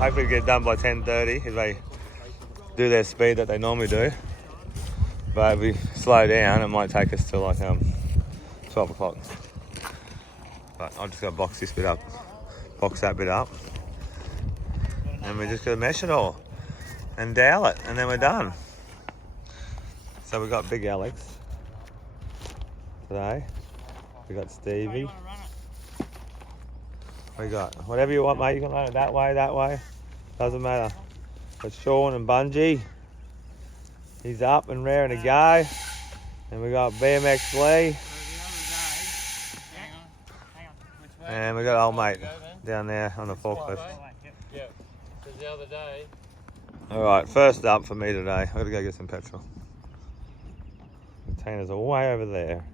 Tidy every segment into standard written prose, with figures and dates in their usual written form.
Hopefully get done by 10:30 if they do their speed that they normally do. But if we slow down, it might take us to like 12 o'clock. But I've just got to box this bit up, box that bit up, and we're just going to mesh it all and dowel it, and then we're done. So we got Big Alex today. We got Stevie. We got whatever you want, mate. You can run it that way. Doesn't matter. But Sean and Bungie, he's up and raring to go. And we got BMX Lee. And we got old mate down there on the forklift. Yeah, because the other day. Alright, first up for me today. I've got to go get some petrol. Containers are way over there.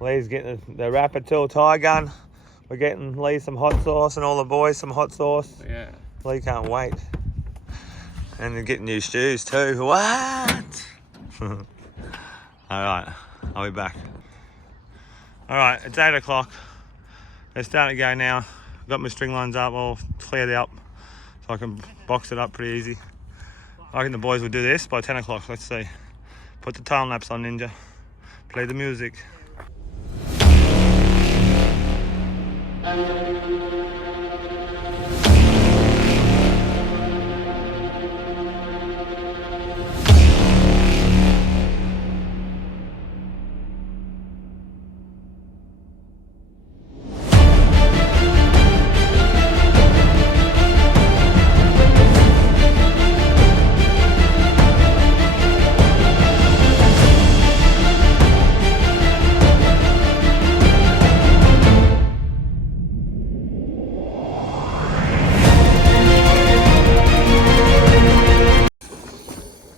Lee's getting the Rapid Tool tie gun. We're getting Lee some hot sauce and all the boys some hot sauce. Yeah. Lee can't wait. And they're getting new shoes too. What? Alright, I'll be back. Alright, it's 8 o'clock. They're starting to go now. Got my string lines up, all cleared up. So I can box it up pretty easy. I reckon the boys will do this by 10 o'clock. Let's see. Put the time lapse on, Ninja. Play the music.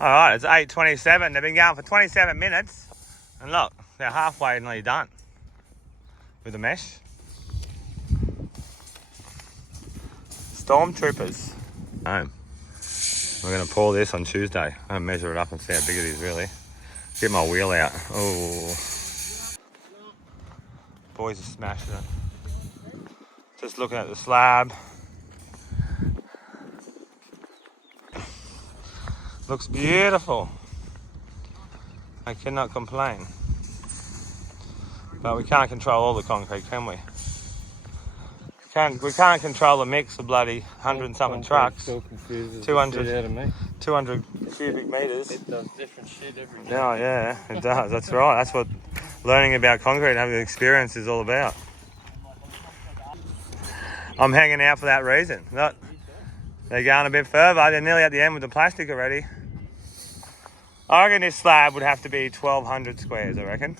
Alright, it's 8:27. They've been going for 27 minutes. And look, they're halfway nearly done with the mesh. Stormtroopers. Home. We're going to pour this on Tuesday. I'm going to measure it up and see how big it is really. Get my wheel out. Oh. Boys are smashing it. Just looking at the slab. Looks beautiful. I cannot complain. But we can't control all the concrete, can we? We can't control the mix of bloody 100 and something trucks. 200 cubic metres. It does different shit every day. Oh yeah, it does. That's right. That's what learning about concrete and having the experience is all about. I'm hanging out for that reason. Look, they're going a bit further. They're nearly at the end with the plastic already. I reckon this slab would have to be 1,200 squares, I reckon.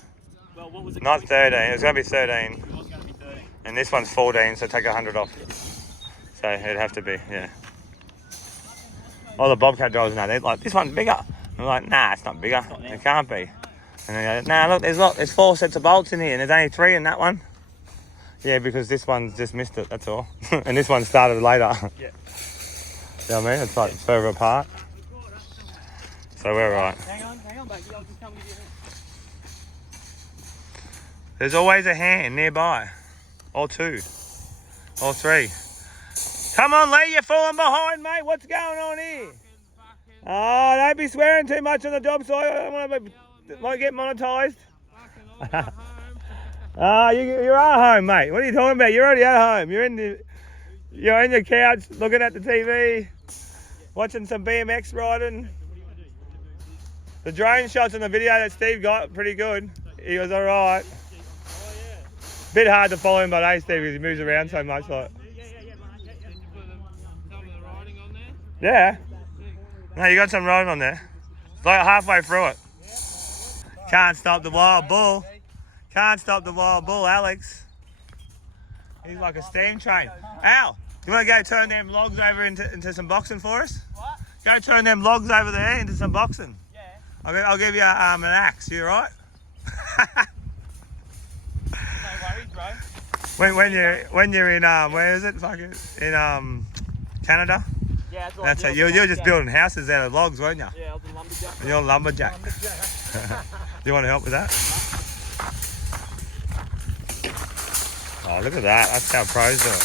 Well, what was it? Not 13, it was going to be 13. It was going to be 13. And this one's 14, so take 100 off. So it'd have to be, yeah. All the Bobcat drivers know, they're like, this one's bigger. I'm like, nah, it's not bigger. It can't be. And they go, nah, look, there's 4 sets of bolts in here, and there's only 3 in that one. Yeah, because this one's just missed it, that's all. And this one started later. Yeah. You know what I mean? It's like further apart. So we're right. Hang on, baby. I'll just come with you. There's always a hand nearby. Or 2. Or 3. Come on, Lee, you're falling behind, mate. What's going on here? Oh, don't be swearing too much on the job site. I want to get monetised. You're at home, mate. What are you talking about? You're already at home. You're on your couch looking at the TV, watching some BMX riding. The drone shots in the video that Steve got, pretty good. He was all right. Oh, yeah. Bit hard to follow him, but hey, Steve, because he moves around so much. Like. Yeah. Did you put some of the riding on there? Yeah. No, you got some riding on there. It's like halfway through it. Can't stop the wild bull. Can't stop the wild bull, Alex. He's like a steam train. Al, you want to go turn them logs over into some boxing for us? What? Go turn them logs over there into some boxing. I'll give you an axe. You all right? No worries, bro. When you're in where is it? Fucking in Canada. Yeah, That's it. You're just building houses out of logs, weren't you? Yeah, I was a lumberjack. You're a lumberjack. Do you want to help with that? Oh, look at that. That's how pros do it.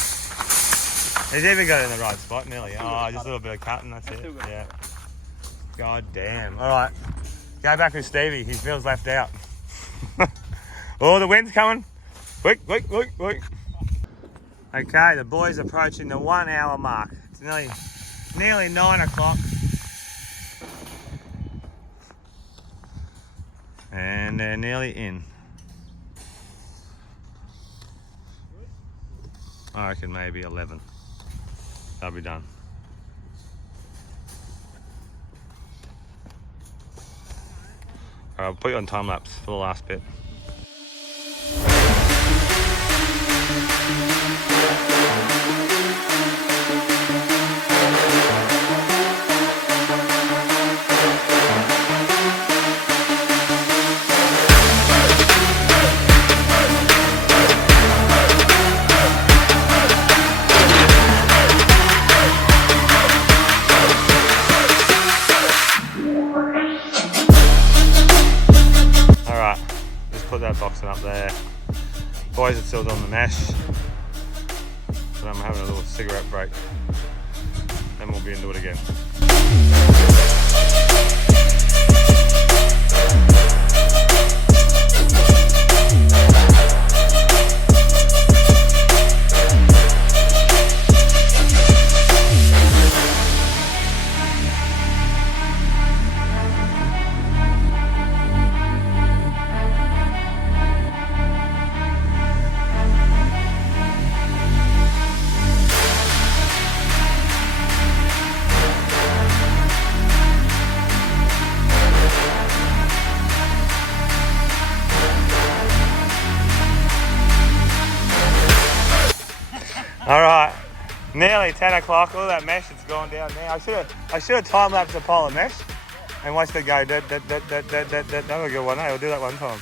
He's even got it in the right spot nearly. Oh, just a little bit of cutting, that's it. Yeah. God damn. All right. Go back with Stevie. He feels left out. Oh, the wind's coming. Quick. Okay, the boys approaching the 1 hour mark. It's nearly 9 o'clock. And they're nearly in. I reckon maybe 11. They'll be done. Alright, I'll put you on time lapse for the last bit. Put that boxing up there. Boys are still doing the mesh. So I'm having a little cigarette break. Then we'll be into it again. All right, nearly 10 o'clock. All that mesh has gone down now. I should have time lapsed a pile of mesh and watched it go. That was a good one. Hey, we'll do that one time.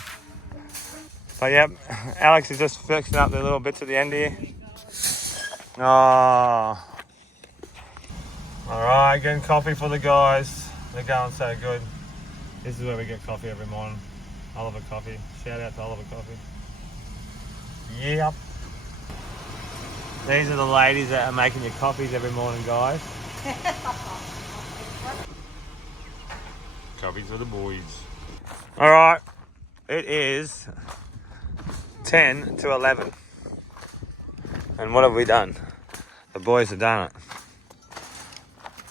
But yep, Alex is just fixing up the little bits at the end here. Oh, all right, getting coffee for the guys. They're going so good. This is where we get coffee every morning. Oliver Coffee. Shout out to Oliver Coffee. Yep. These are the ladies that are making your coffees every morning, guys. Coffees for the boys. All right, it is 10 to 11. And what have we done? The boys have done it.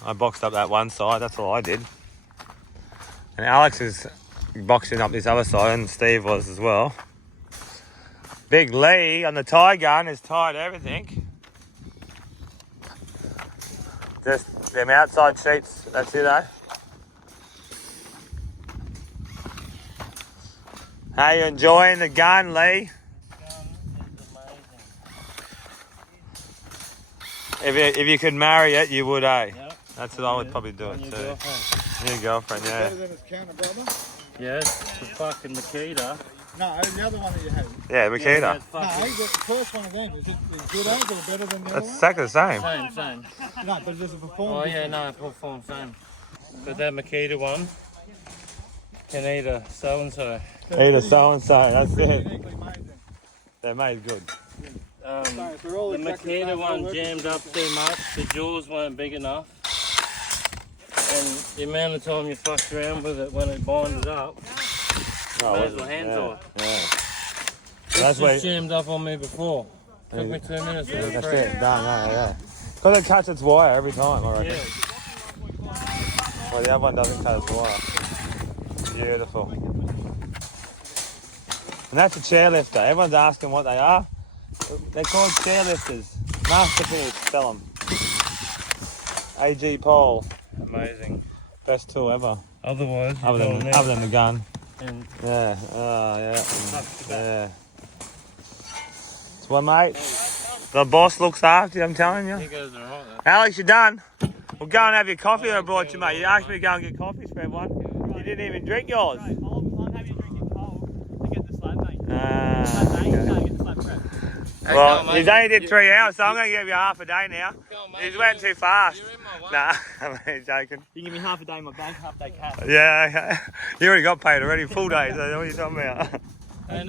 I boxed up that one side, that's all I did. And Alex is boxing up this other side, and Steve was as well. Big Lee on the tie gun has tied everything. Just them outside sheets, that's it, eh? How you enjoying the gun, Lee? If you could marry it, you would, eh? Yep. That's what I would probably do it too. Your girlfriend, yeah. Better than his counter brother? Yes, the fucking Makita. No, the other one that you had. Yeah, Makita. No, the first one of them, is it good as or better than the other That's one? exactly the same. Same. No, but does it perform? Oh yeah, no, it performs same. But that Makita one can eat a so-and-so. Eat a so-and-so, that's it. Uniquely made then. They're made good. So if they're all The exactly Makita same, one they'll jammed up too much, the jaws weren't big enough. And the amount of time you fucked around with it when it binded up, Oh, may as well hand saw it. Yeah. This That's why. just jammed up on me before. Took me 2 minutes to That's free. it, done, yeah. Because it cuts its wire every time, I reckon. Yeah. Well, the other one doesn't cut its wire. Beautiful. And that's a chairlifter. Everyone's asking what they are. They're called chairlifters. Masterpiece, sell them. AG Paul. Amazing. Best tool ever. Otherwise, Other than the gun. and Yeah, oh yeah. Yeah. So, mate, the boss looks after you, I'm telling you. he goes alright. Alex, you done? We'll go and have your coffee that I brought you, mate. You asked me to go and get coffee, spread one. You didn't even drink yours. I'm happy to drink it cold to get the slab, mate. Okay. Get the slab prep. Well, he's only did 3 hours, so I'm going to give you half a day now. Come on, mate. He's went too fast. You're in my way. Nah, I'm joking. You can give me half a day in my bank, half day cash. Yeah, you already got paid already, full day, so what are you talking about? No,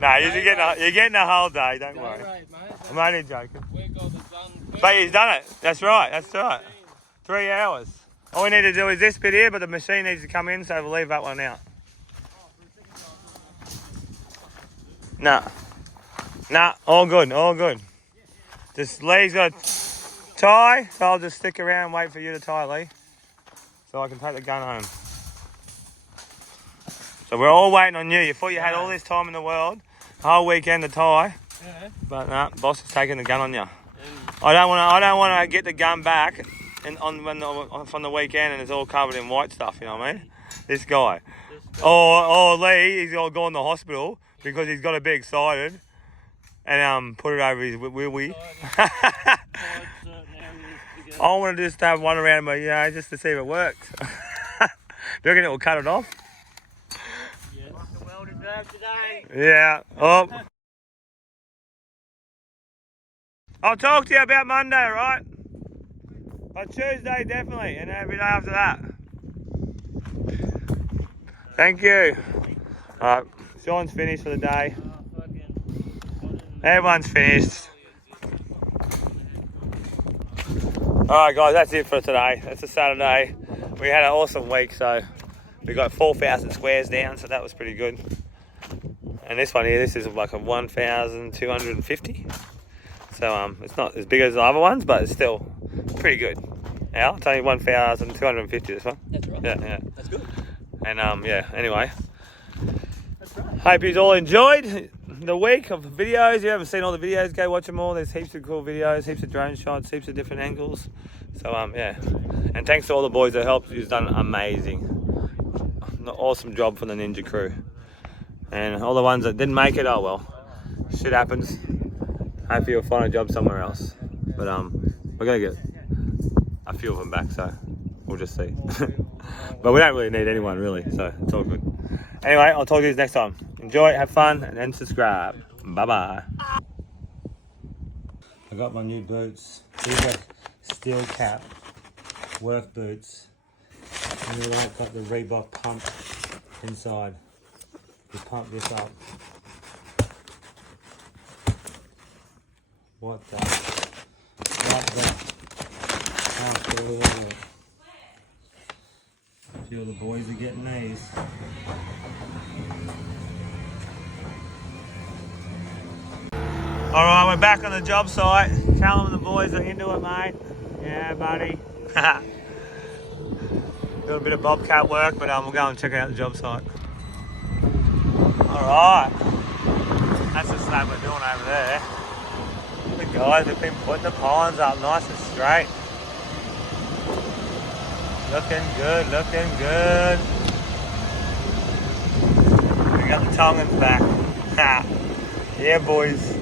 Nah, you're getting a whole day, don't worry. Right, mate. I'm only joking. We got the done But he's done it. That's right. That's right. 3 hours. All we need to do is this bit here, but the machine needs to come in, so we'll leave that one out. Nah. Nah, all good, all good. Just Lee's got a tie, so I'll just stick around and wait for you to tie, Lee. So I can take the gun home. So we're all waiting on you. You thought you had all this time in the world, the whole weekend to tie. Yeah. But nah, boss is taking the gun on you. I don't want to get the gun back from the weekend and it's all covered in white stuff, you know what I mean? This guy. Or Lee, he's all gone to the hospital because he's got to be excited and put it over his wee. I want to just have one around my, just to see if it works. Do you reckon it will cut it off? Yes. Well deserved today. Yeah. Oh. I'll talk to you about Monday, right? On Tuesday, definitely, and every day after that. Thank you. Alright, Sean's finished for the day. Everyone's finished. Alright guys, that's it for today. It's a Saturday. We had an awesome week, so we got 4,000 squares down, so that was pretty good. And this one here, this is like a 1,250. So it's not as big as the other ones, but it's still pretty good. Al, it's only 1,250 this one. That's right. Yeah. That's good. And yeah, anyway. That's right. Hope you all enjoyed the week of videos. If you haven't seen all the videos, go watch them all. There's heaps of cool videos, heaps of drone shots, heaps of different angles. So yeah. And thanks to all the boys that helped. You've done amazing. An awesome job for the Ninja crew. And all the ones that didn't make it, oh well. Shit happens. Hopefully you'll find a job somewhere else. But we're gonna get a few of them back, so we'll just see. But we don't really need anyone really, so it's all good. Anyway, I'll talk to you next time. Enjoy, have fun, and then subscribe. Bye bye. I got my new boots. These are steel cap work boots. And they've got the Reebok pump inside. You pump this up. What the? Can't believe it. A few of the boys are getting these. Alright, we're back on the job site. Tell them the boys are into it, mate. Yeah, buddy. Doing a bit of bobcat work, but we'll go and check out the job site. Alright. That's the slab we're doing over there. The guys have been putting the pylons up nice and straight. Looking good, looking good. We got the tongans back. Yeah, boys.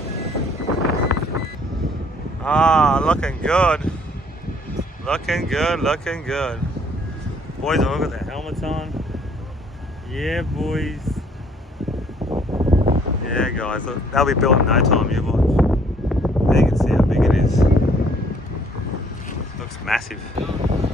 Ah, looking good. Looking good, looking good. Boys, look at the helmets on. Yeah, boys. Yeah, guys, look, they'll be built in no time, you watch. There you can see how big it is. Looks massive.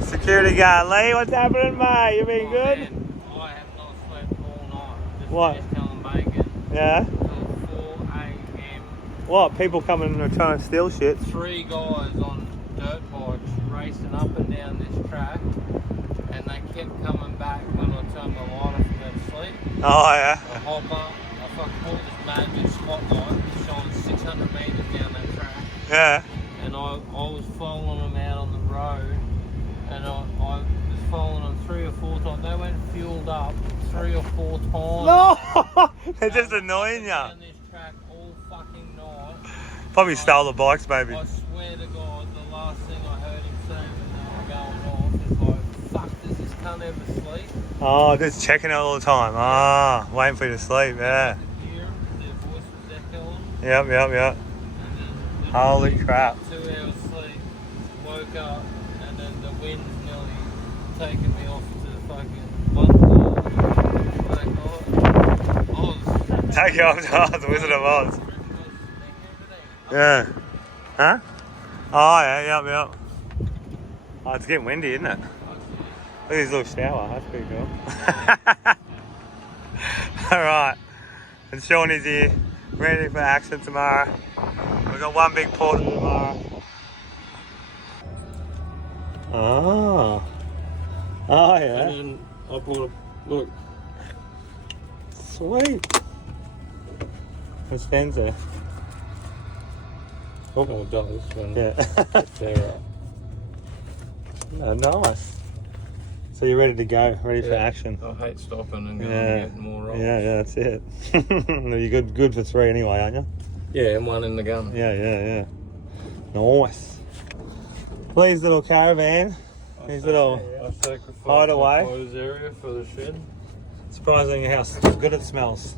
Security guard, Lee, what's happening, mate? You been good? Man, I have not slept all night. Just What? finished telling bacon Yeah? till 4 a.m. What? People coming and trying to steal shit? 3 guys on dirt bikes racing up and down this track, and they kept coming back when I turned the light off and go to sleep. Oh, yeah? I hop up, I fucking pull this mad bitch spotlight, it's showing 600 metres down that track, Yeah. and I was following them out on the road, and I was following them 3 or 4 times. They went fueled up 3 or 4 times. No! They're just annoying you. Down this track all fucking night. Probably stole the bikes, maybe. I swear to God, the last thing I heard him saying when they were going off is like, fuck, does this cunt ever sleep? Oh, just checking it all the time. Ah, waiting for you to sleep, yeah. I could hear him, their voice was echoing. Yep. And then Holy crap. 2 hours sleep, woke up, and then the wind's nearly taking me off to the fucking Oz. Take you off to the Wizard of Oz. Yeah. Huh? Oh, yeah, yep. Oh, it's getting windy, isn't it? Look at this little shower, that's pretty cool. Alright, and Sean is here, ready for action tomorrow. We've got one big portal tomorrow. Oh. Oh, yeah. And then I bought a, look, Sweet. What's fancy? $12 Yeah. they're Oh, nice. So you're ready to go, ready for Yeah. action. I hate stopping and going Yeah. and getting more rolls. Yeah, that's it. You're good for 3 anyway, aren't you? Yeah, and one in the gun. Yeah. Nice. Please, little caravan. These little I sacrificed hideaway. my clothes area for the shed. Surprising how good it smells.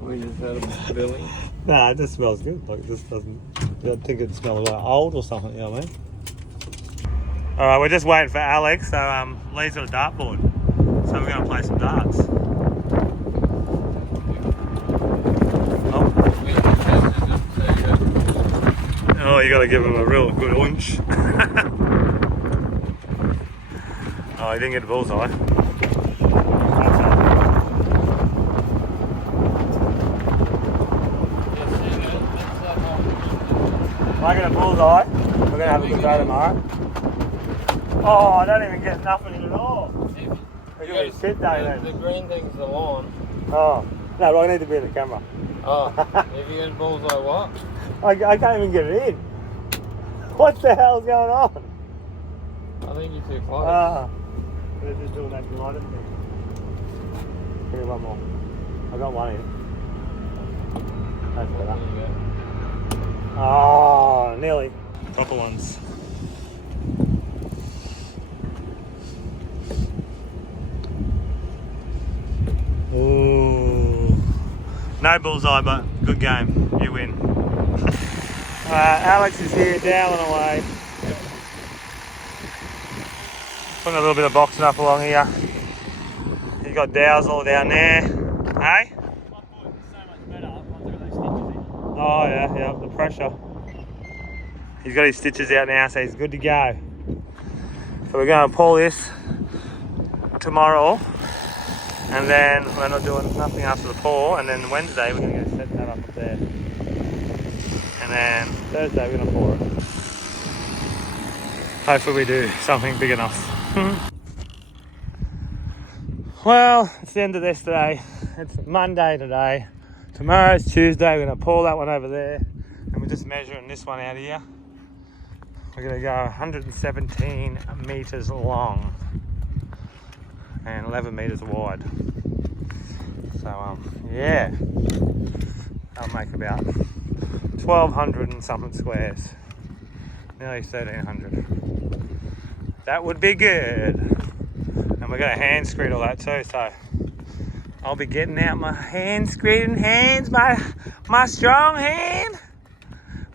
We just had a billy. Nah, it just smells good. Like it just doesn't. I think it smells like old or something. You know what I mean? All right, we're just waiting for Alex. So Lee's got a dartboard, so we're gonna play some darts. Oh, you gotta give him a real good oinch. Oh, he didn't get the bullseye. If I get a bullseye, we're gonna have a good day tomorrow. Oh, I don't even get nothing in at all. We're doing a shit day then. The green thing's the line. Oh, no, I need to be in the camera. Oh, if you get a bullseye, what? I can't even get it in. What the hell's going on? I think you're too close. Ah, they're just doing that gliding thing. Give me one more. I got one in. That's better. There you go. Oh, nearly. Proper ones. Ooh. No bullseye, but good game. You win. Alex is here, doweling away. Putting a little bit of boxing up along here. You got dowels all down there. Hey? Oh yeah, the pressure. He's got his stitches out now, so he's good to go. So we're going to pull this tomorrow, and then we're not doing nothing after the pull, and then Wednesday we're going to go set that up there. And then Thursday we're going to pour it. Hopefully we do something big enough. Well, it's the end of this today. It's Monday today. Tomorrow's Tuesday. We're going to pull that one over there, and we're just measuring this one out here. We're going to go 117 metres long and 11 metres wide. So, yeah, that'll make about 1,200 and something squares. Nearly 1,300. That would be good. And we're going to hand screed all that too, so I'll be getting out my hand screeding hands, my strong hand,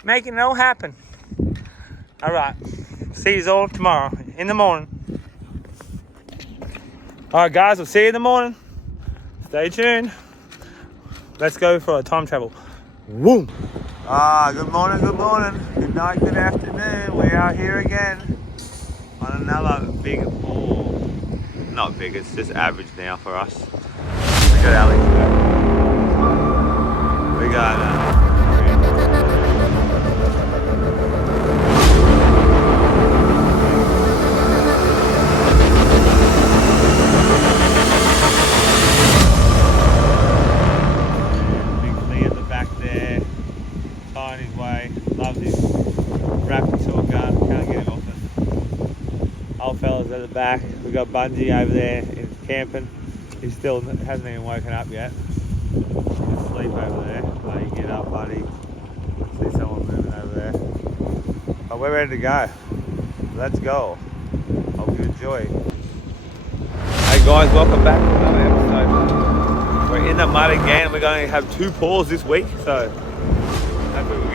making it all happen. All right, see you all tomorrow in the morning. All right, guys, we'll see you in the morning. Stay tuned. Let's go for a time travel. Woo! Good morning, good night, good afternoon. We are here again on another big haul. Not big, it's just average now for us. We got Alex back. We got at the back. We got Bungie over there, he's camping. He still hasn't even woken up yet. He's asleep over there. Buddy, get up, buddy. See someone moving over there. But we're ready to go. Let's go. Hope you enjoy. Hey guys, welcome back to another episode. We're in the mud again. We're going to have 2 pours this week, so hopefully we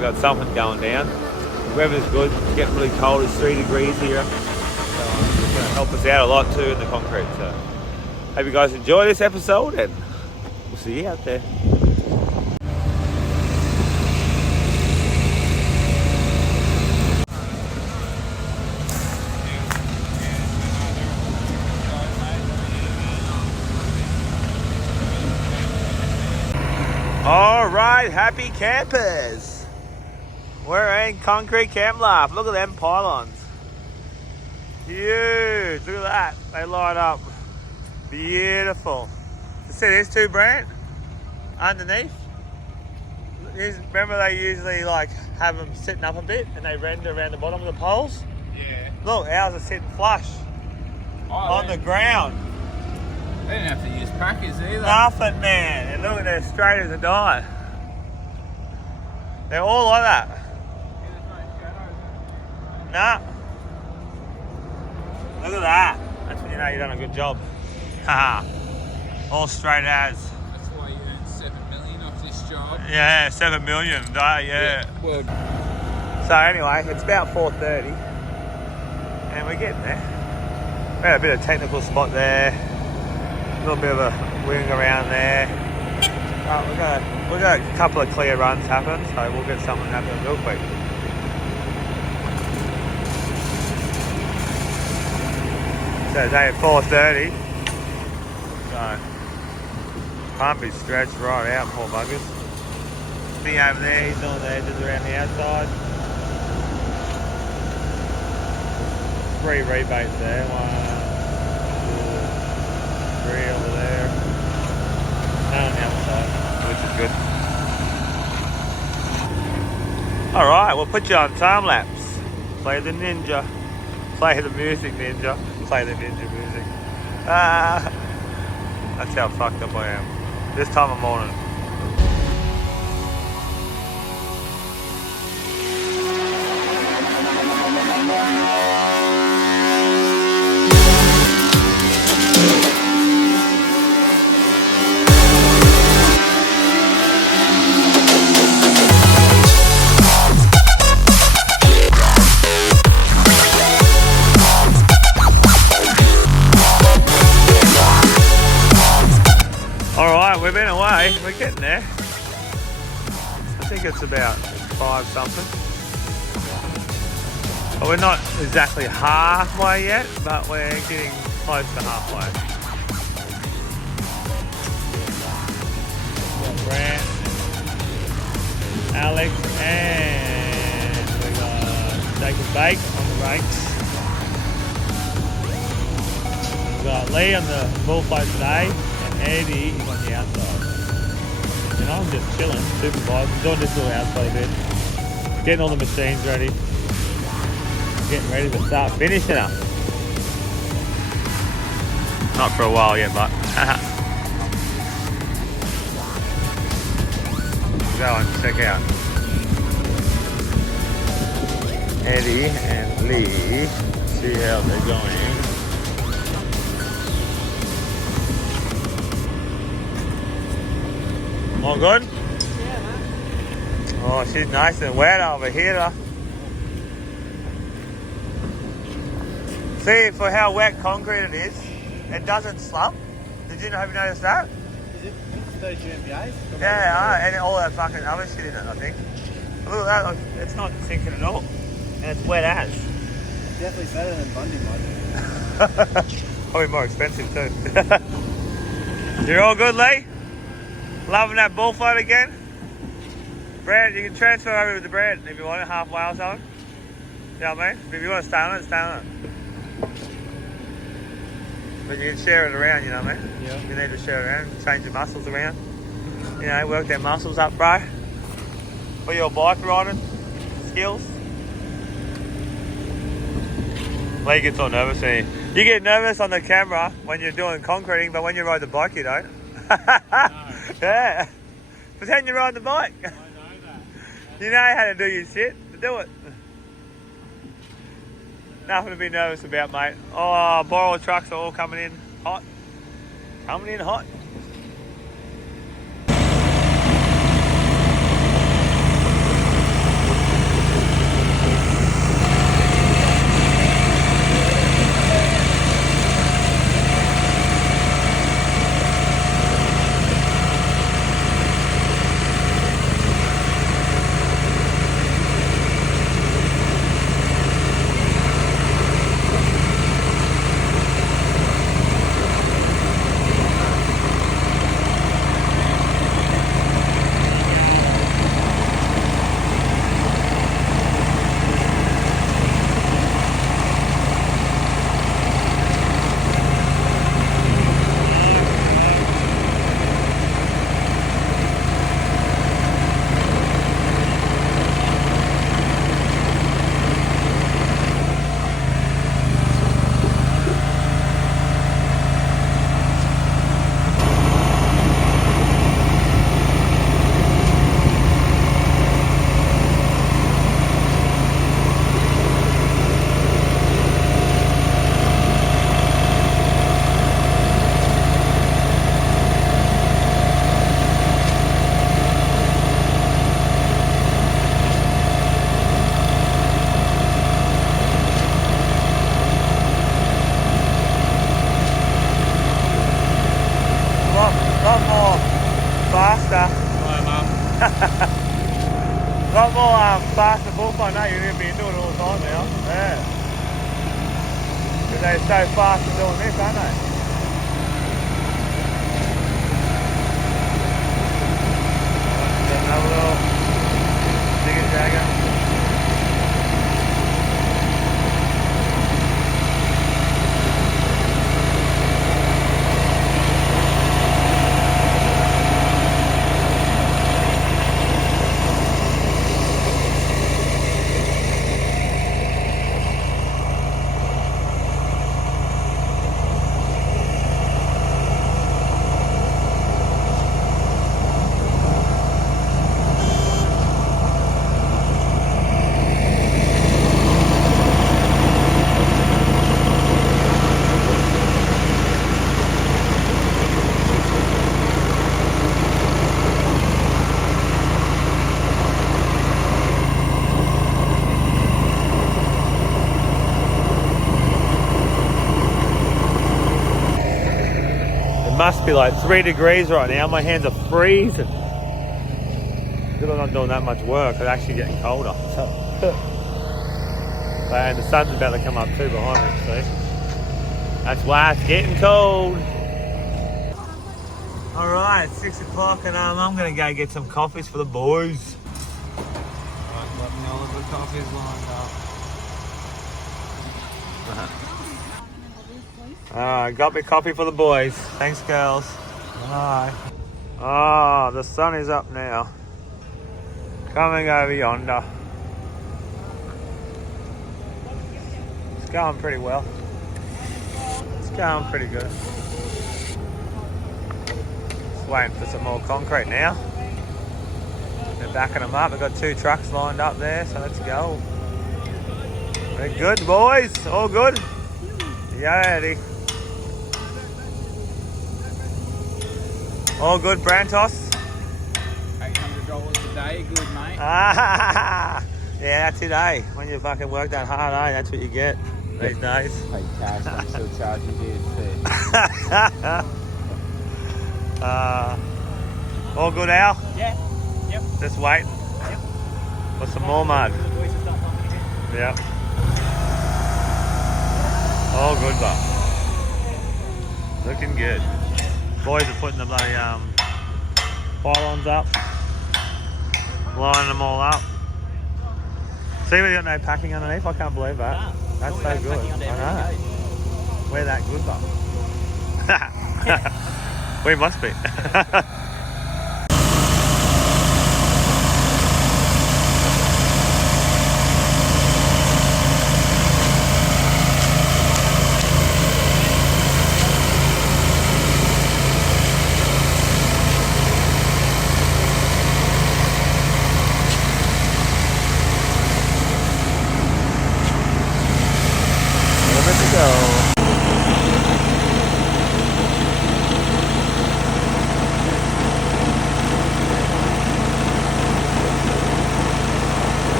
got something going down. The weather's good. It's getting really cold. It's 3 degrees here. It's going to help us out a lot too in the concrete. So hope you guys enjoy this episode, and we'll see you out there. All right, happy campers. We're in concrete camp life. Look at them pylons. Huge. Look at that. They line up. Beautiful. You see these two, Brant? Underneath? Remember they usually like have them sitting up a bit and they render around the bottom of the poles? Yeah. Look, ours are sitting flush on the ground. They didn't have to use packers either. Nothing, man. And look, they're straight as a die. They're all like that. Nah. Look at that. That's when you know you've done a good job. Haha. All straight as. That's why you earned $7 million off this job. Yeah, 7 million. Yeah. Well, So anyway, it's about 4:30 and we're getting there. We had a bit of technical spot there. A little bit of a wing around there. We've got a couple of clear runs happen, so we'll get something happening real quick. So today at 4:30. So can't be stretched right out, poor buggers. Me over there, he's doing the edges around the outside. 3 rebates there. 1, 2, 3 over there. None on the outside, which is good. Alright, we'll put you on time lapse. Play the ninja. Play the music, ninja. Play the ninja music. That's how fucked up I am. This time of morning. Alright, we've been away, we're getting there. I think it's about 5 something. But we're not exactly halfway yet, but we're getting close to halfway. We've got Brant, Alex, and we got Jacob Bake on the brakes. We've got Lee on the bullfight today. Eddie is on the outside. And I'm just chilling, supervising, doing this little outside bit. Getting all the machines ready. Getting ready to start finishing up. Not for a while yet, but go and check out Eddie and Lee. See how they're going. All good? Yeah, man. Oh, she's nice and wet over here. See, for how wet concrete it is, it doesn't slump. Have you noticed that? Is it 30 GMPAs? Yeah, and all that fucking other shit in it, I think. Look at that, look, it's not sinking at all. And it's wet as. Definitely better than Bundy mud. Probably more expensive too. You're all good, Lee? Loving that bullfight again? Brad, you can transfer over to the Brad if you want it, halfway or something. You know what I mean? If you want to stay on it, stay on it. But you can share it around, you know what I mean? Yeah. You need to share it around, change your muscles around. You know, work their muscles up, bro. For your bike riding skills. Lee gets all nervous when you get nervous on the camera when you're doing concreting, but when you ride the bike you don't. no. Yeah. Pretend you ride the bike. I know that. You know how to do your shit. Do it. Nothing to be nervous about, mate. Oh, borrow trucks are all coming in hot. Coming in hot. A lot more faster bullfight now. You're going to be doing it all the time now. Yeah. Because they're so fast at doing this, aren't they? Another little digger jagger. Must be like 3 degrees right now. My hands are freezing. Because I'm not doing that much work, it's actually getting colder. And the sun's about to come up too behind me, see? That's why it's getting cold. Alright, 6 o'clock and I'm gonna go get some coffees for the boys. I've got all of the coffees lined up. Got me coffee for the boys. Thanks, girls. Bye. Oh, the sun is up now. Coming over yonder. It's going pretty well. It's going pretty good. Just waiting for some more concrete now. They're backing them up. We've got 2 trucks lined up there, so let's go. We're good, boys. All good. Yeah, Eddie. All good, Brantos? $800 a day, good mate. Ah, yeah, that's it, eh? When you fucking work that hard, eh? That's what you get these days. Pay cash, I'm still charging DSP. All good, Al? Yeah, yep. Just waiting. Yep. For some more mud. Yep. All good, but looking good. Boys are putting the bloody pylons up, lining them all up. See, we got no packing underneath. I can't believe that. Nah, that's so good. I know. We're that good, but we must be.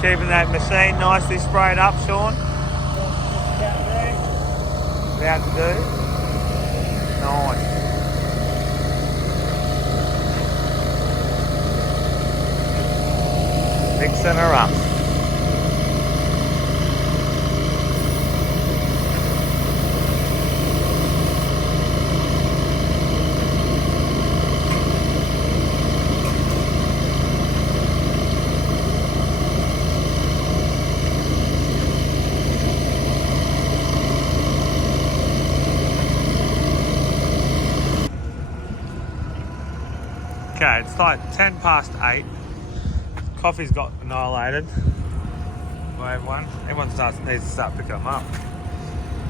Keeping that machine nicely sprayed up, Sean. About to do. Nice. Mixing her up. Okay, it's like 10 past 8. Coffee's got annihilated by everyone. Everyone needs to start picking them up.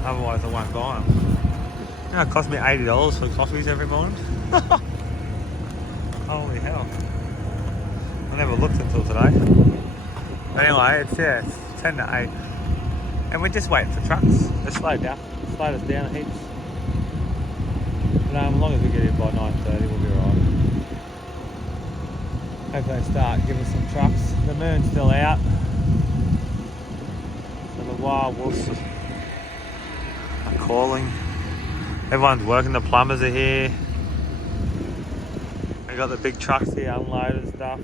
Otherwise, I won't buy them. You know, it costs me $80 for coffees every morning. Holy hell. I never looked until today. But anyway, it's 10 to 8. And we're just waiting for trucks. They're slowed us down a heaps. But as long as we get in by 9:30, we'll be alright. Hope they start giving some trucks. The moon's still out. So the wild wolves are calling. Everyone's working, the plumbers are here. I got the big trucks here unloading stuff.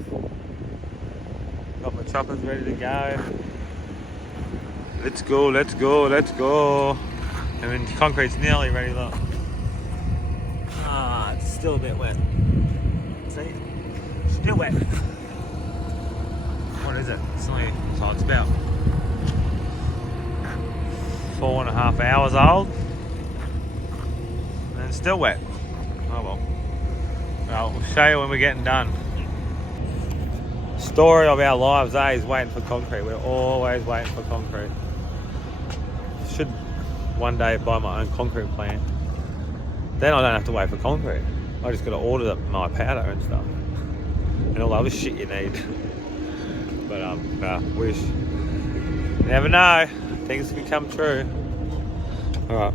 Got my choppers ready to go. Let's go, let's go, let's go. I mean, concrete's nearly ready, look. Ah, it's still a bit wet. See? Still wet. What is it? It's about 4.5 hours old. And it's still wet. Oh well. Well, we'll show you when we're getting done. Story of our lives, is waiting for concrete. We're always waiting for concrete. Should one day buy my own concrete plant. Then I don't have to wait for concrete. I just got to order my powder and stuff. And all the other shit you need. But wish. You never know. Things can come true. Alright.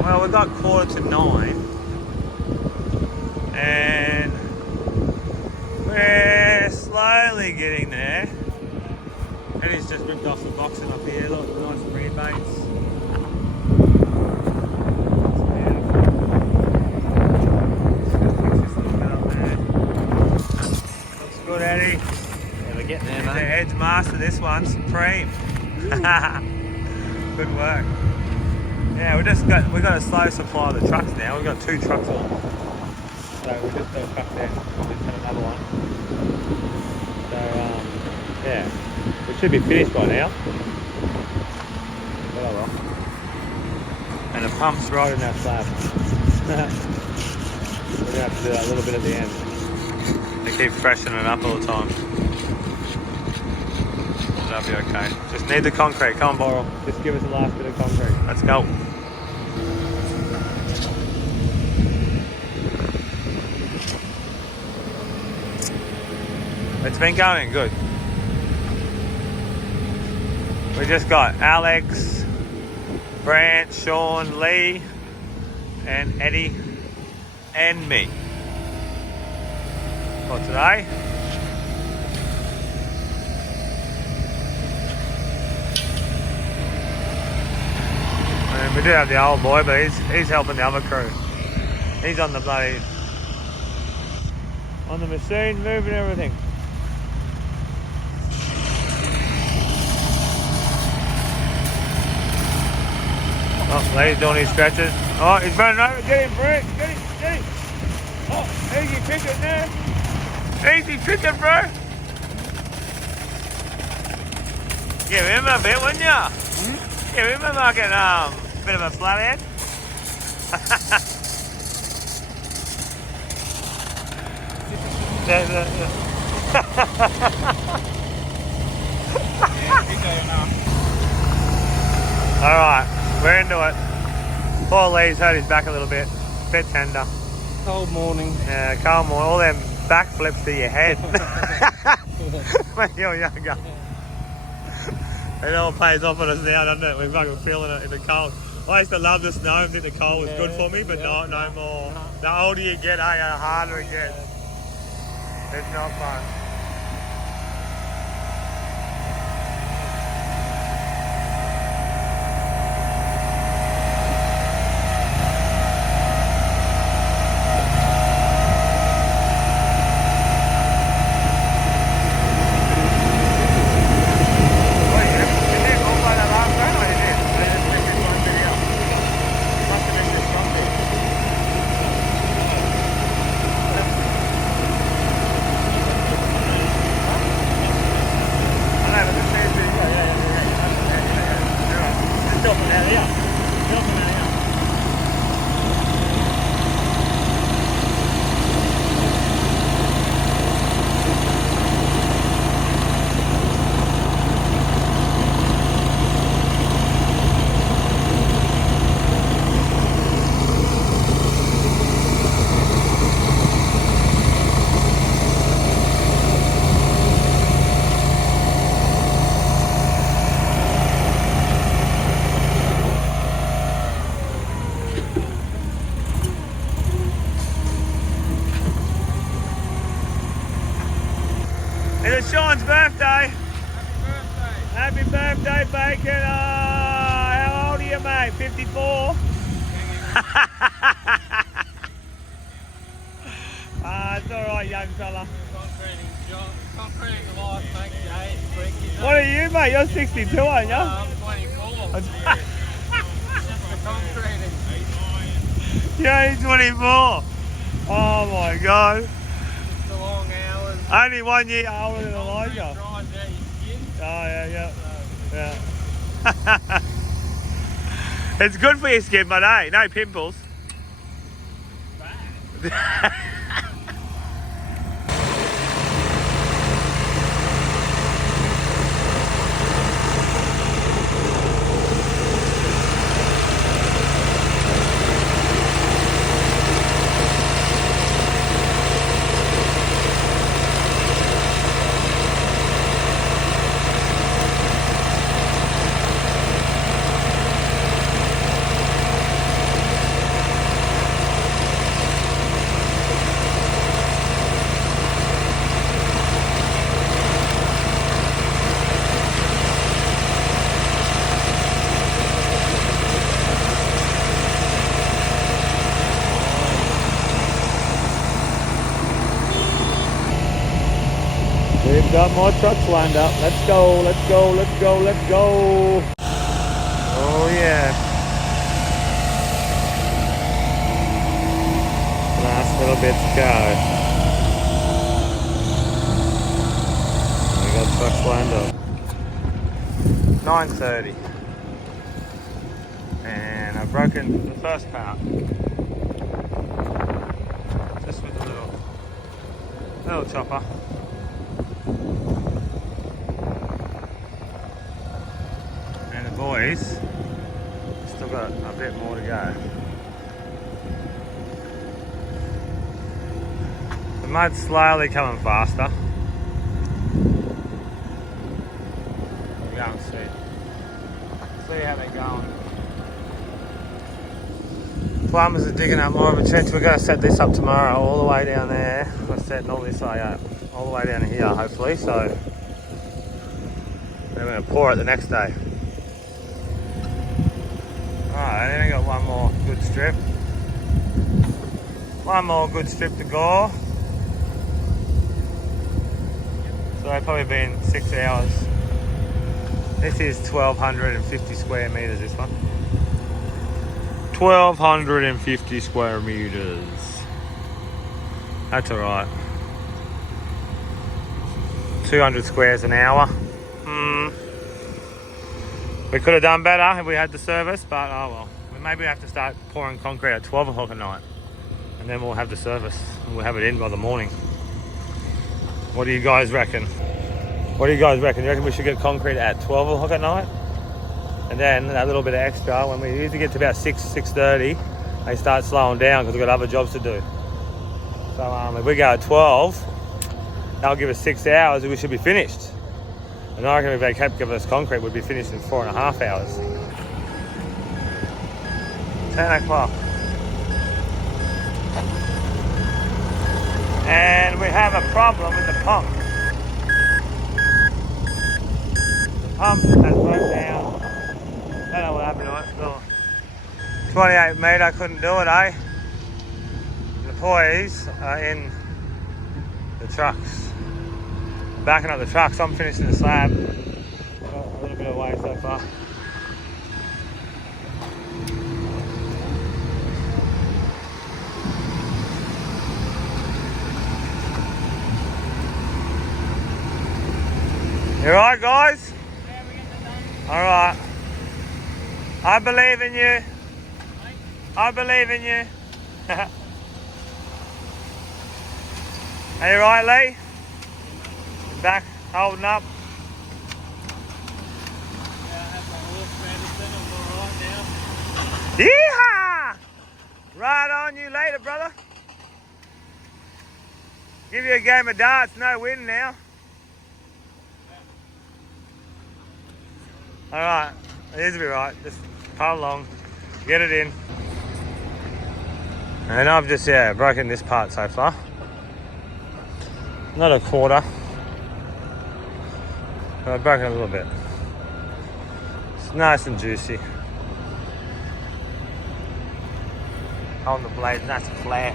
Well, we've got 8:45. And we're slowly getting there. Eddie's just ripped off the boxing up here. Look, nice rebates. Looks good, Eddie. Yeah, we're getting there, He's the mate. edge master. This one, supreme. Good work. Yeah, we've got a slow supply of the trucks now. We've got 2 trucks on. So we just got a truck there. We just had another one. So yeah, we should be finished by now. But oh well. And the pump's right in that slab. We're gonna have to do that a little bit at the end. They keep freshening it up all the time. That'll be okay. Just need the concrete. Come on, Boral. Just give us the last bit of concrete. Let's go. It's been going good. We just got Alex, Brant, Sean, Lee, and Eddie, and me for today. And we do have the old boy, but he's helping the other crew. He's on the machine, moving everything. Oh, Lee's doing his stretches. Oh, he's running over. Get him, Brett. Get him. Oh, easy picking there. Easy picking, bro. Give him a bit, wouldn't ya? Give him a fucking, bit of a flathead. Alright, we're into it. Poor Lee's hurt his back a little bit. Bit tender. Cold morning. Yeah, cold morning. All them backflips to your head when you're younger. It all pays off on us now, doesn't it? We're fucking feeling it in the cold. I used to love the snow and think the cold was good for me, but no more. The older you get, the harder it gets. It's not fun. It's Sean's birthday. Happy birthday, Bacon. How old are you, mate? 54? It's alright, young fella. Concreting life makes you age quick. What are you, mate? You're 62, aren't you? I'm 24. Just the concreting. Yeah, he's 24. Oh my god. Just the long hours. Only 1 year older than Elijah. Dries out your skin. Oh, yeah. It's good for your skin, but hey, no pimples. We've got more trucks lined up. Let's go, let's go, let's go, let's go. Oh yeah. Last little bit to go. We got trucks lined up. 9:30. And I've broken the first part. Just with a little chopper. And the boys still got a bit more to go. The mud's slowly coming faster. We'll go and see how they're going. Plumbers are digging up more of a trench. We're going to set this up tomorrow all the way down there. We're setting all this up all the way down here hopefully, so then we're going to pour it the next day. Alright, then I got one more good strip. One more good strip to go. So it's probably been 6 hours. This is 1,250 square meters, this one. 1,250 square meters. That's alright. 200 squares an hour. We could have done better if we had the service, but oh well. Maybe we have to start pouring concrete at 12 o'clock at night. And then we'll have the service. And we'll have it in by the morning. What do you guys reckon? What do you guys reckon? You reckon we should get concrete at 12 o'clock at night? And then that little bit of extra, when we usually get to about 6:30, they start slowing down because we've got other jobs to do. So if we go at 12, that'll give us 6 hours and we should be finished. And I reckon if they kept giving us concrete, we'd be finished in 4.5 hours. 10 o'clock. And we have a problem with the pump. The pump has broke down. I don't know what happened to it. Oh. 28 metre, couldn't do it, eh? The boys are in the trucks. Backing up the trucks, I'm finishing the slab. Got a little bit of way so far. You alright, guys? Yeah, we're getting it done. Alright. I believe in you. I believe in you. Are you right, Lee? Back, holding up. Yeah, I have my horse medicine. I'm alright Yeehaw! now. Right on you later, brother. Give you a game of darts, no win now. Alright, it will be right. Just pull along, get it in. And I've just, broken this part so far. Not a quarter. But I've broken a little bit. It's nice and juicy. Holding the blade nice and flat.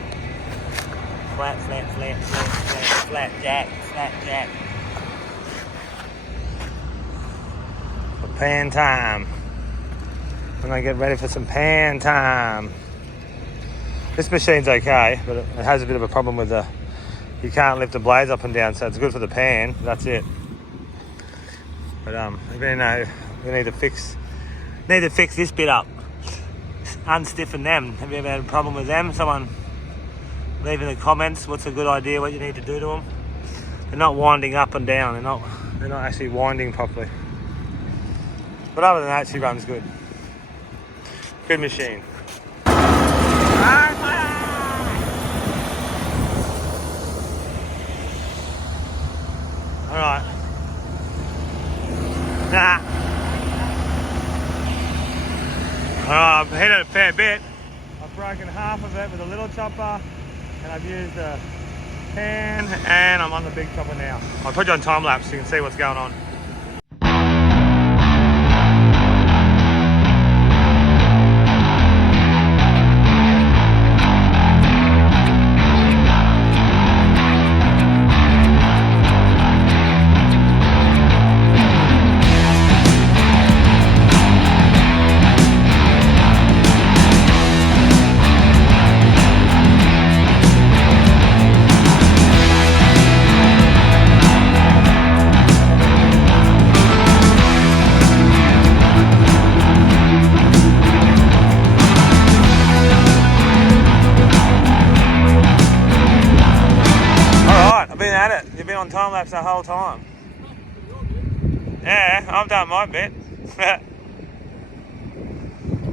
Flat jack. For pan time. When I get ready for some pan time. This machine's okay, but it has a bit of a problem with you can't lift the blades up and down, so it's good for the pan, that's it. But we need to fix this bit up. Unstiffen them. Have you ever had a problem with them? Someone leave in the comments what's a good idea, what you need to do to them. They're not winding up and down, they're not actually winding properly. But other than that, she runs good. Good machine. Alright. Alright, I've hit it a fair bit. I've broken half of it with a little chopper, and I've used a pan, and I'm on the big chopper now. I'll put you on time lapse so you can see what's going on. You've been on time lapse the whole time. Yeah, I've done my bit.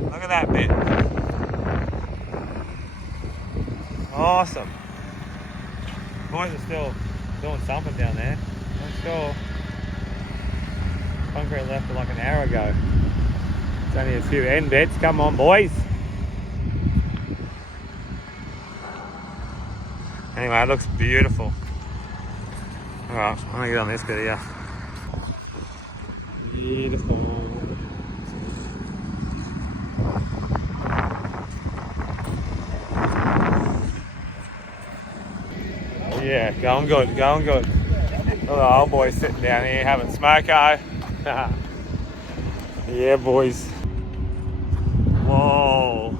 Look at that bit. Awesome. Boys are still doing something down there. I'm sure concrete left like an hour ago. It's only a few end bits. Come on, boys. Anyway, it looks beautiful. Alright, I'm gonna get on this bit here. Beautiful. Yeah, going good, going good. Look at the old boys sitting down here having smoko. Yeah, boys. Whoa.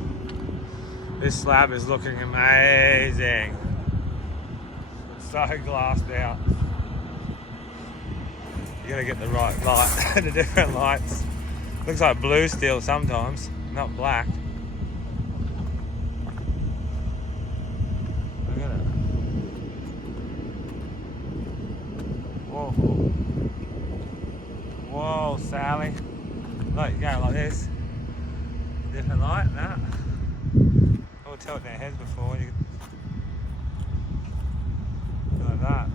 This slab is looking amazing. It's so glassed out. You gotta get the right light, the different lights. Looks like blue steel sometimes, not black. Look at it. Whoa. Whoa, Sally. Look, you go like this. Different light, nah. All tilting their heads before. You go like that.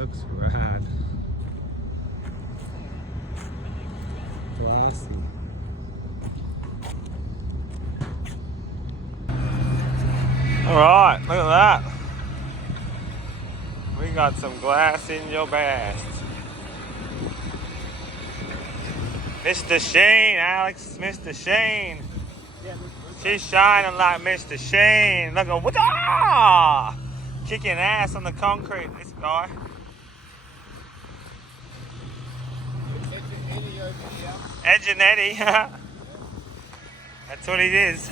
Looks rad. Classy. Alright, look at that. We got some glass in your bass. Mr. Sheen, Alex, Mr. Sheen. She's shining like Mr. Sheen. Look at what? Ah! Kicking ass on the concrete, this guy. Edge and Eddie. That's what it is.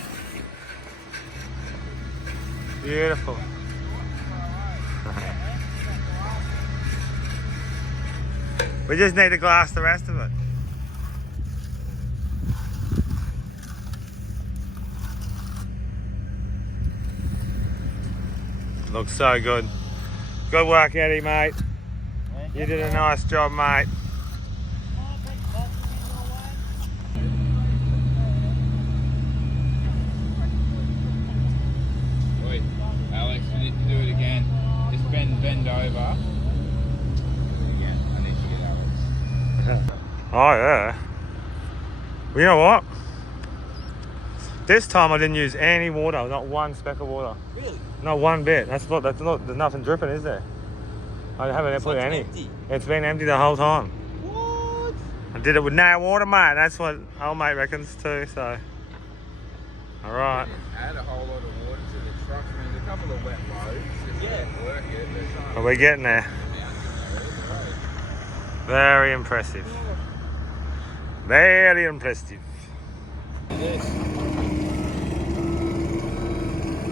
Beautiful. We just need to glass the rest of it. Looks so good. Good work, Eddie, mate. You did a nice job, mate. Wait, Alex, you need to do it again. Just bend over. Again, I need to get Alex. Oh, yeah. Well, you know what? This time I didn't use any water, not one speck of water. Really? Not one bit. That's not, there's nothing dripping, is there? I haven't put any. Empty. It's been empty the whole time. What? I did it with no water, mate. That's what old mate reckons too, so. All right. Add a whole lot of water to the truck. I mean, there's a couple of wet loads. Just work it. Well, we're getting there. Very impressive. Very impressive.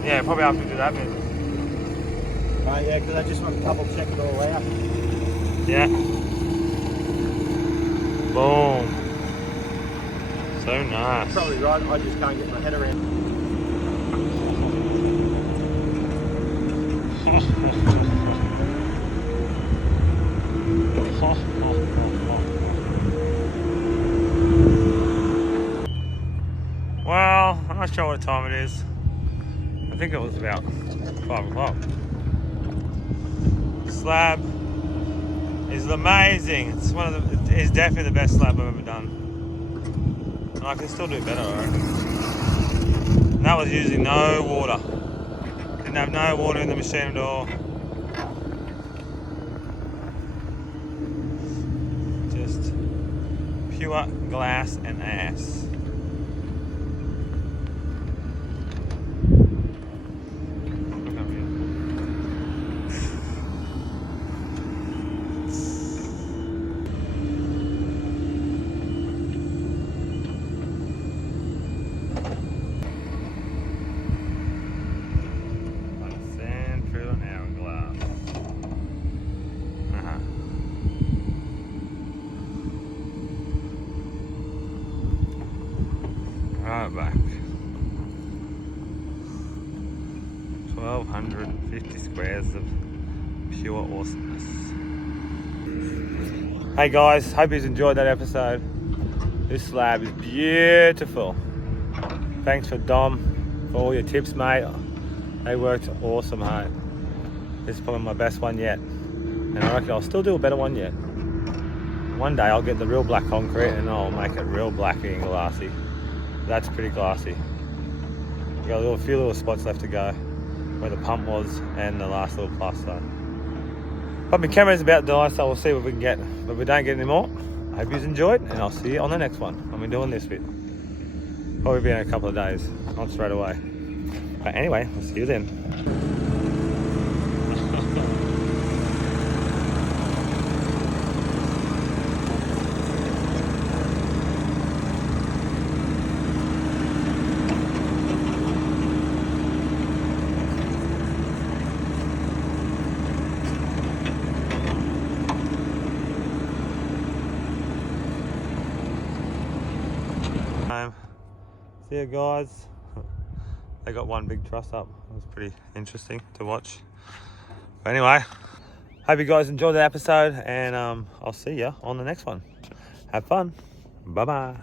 Yeah, probably have to do that bit. Right, yeah, because I just want to double check it all out. Yeah. Boom. So nice. Probably right, I just can't get my head around. Well, I'm not sure what time it is. I think it was about 5 o'clock. Slab is amazing. It's it's definitely the best slab I've ever done. And I can still do better, alright. And that was using no water. Didn't have no water in the machine at all. Just pure glass and ass. Right back. 1,250 squares of pure awesomeness. Hey guys, hope you enjoyed that episode. This slab is beautiful. Thanks for Dom for all your tips, mate. They worked awesome, hey. This is probably my best one yet. And I reckon I'll still do a better one yet. One day I'll get the real black concrete and I'll make it real blacky and glassy. That's pretty glassy. We've got a few little spots left to go where the pump was and the last little plus. So. But my camera's about to die, so we'll see what we can get. But if we don't get any more, I hope you enjoyed, and I'll see you on the next one when we're doing this bit. Probably be in a couple of days, not straight away. But anyway, I'll see you then. See you guys. They got one big truss up. It was pretty interesting to watch. But anyway, hope you guys enjoyed the episode, and I'll see you on the next one. Have fun. Bye bye.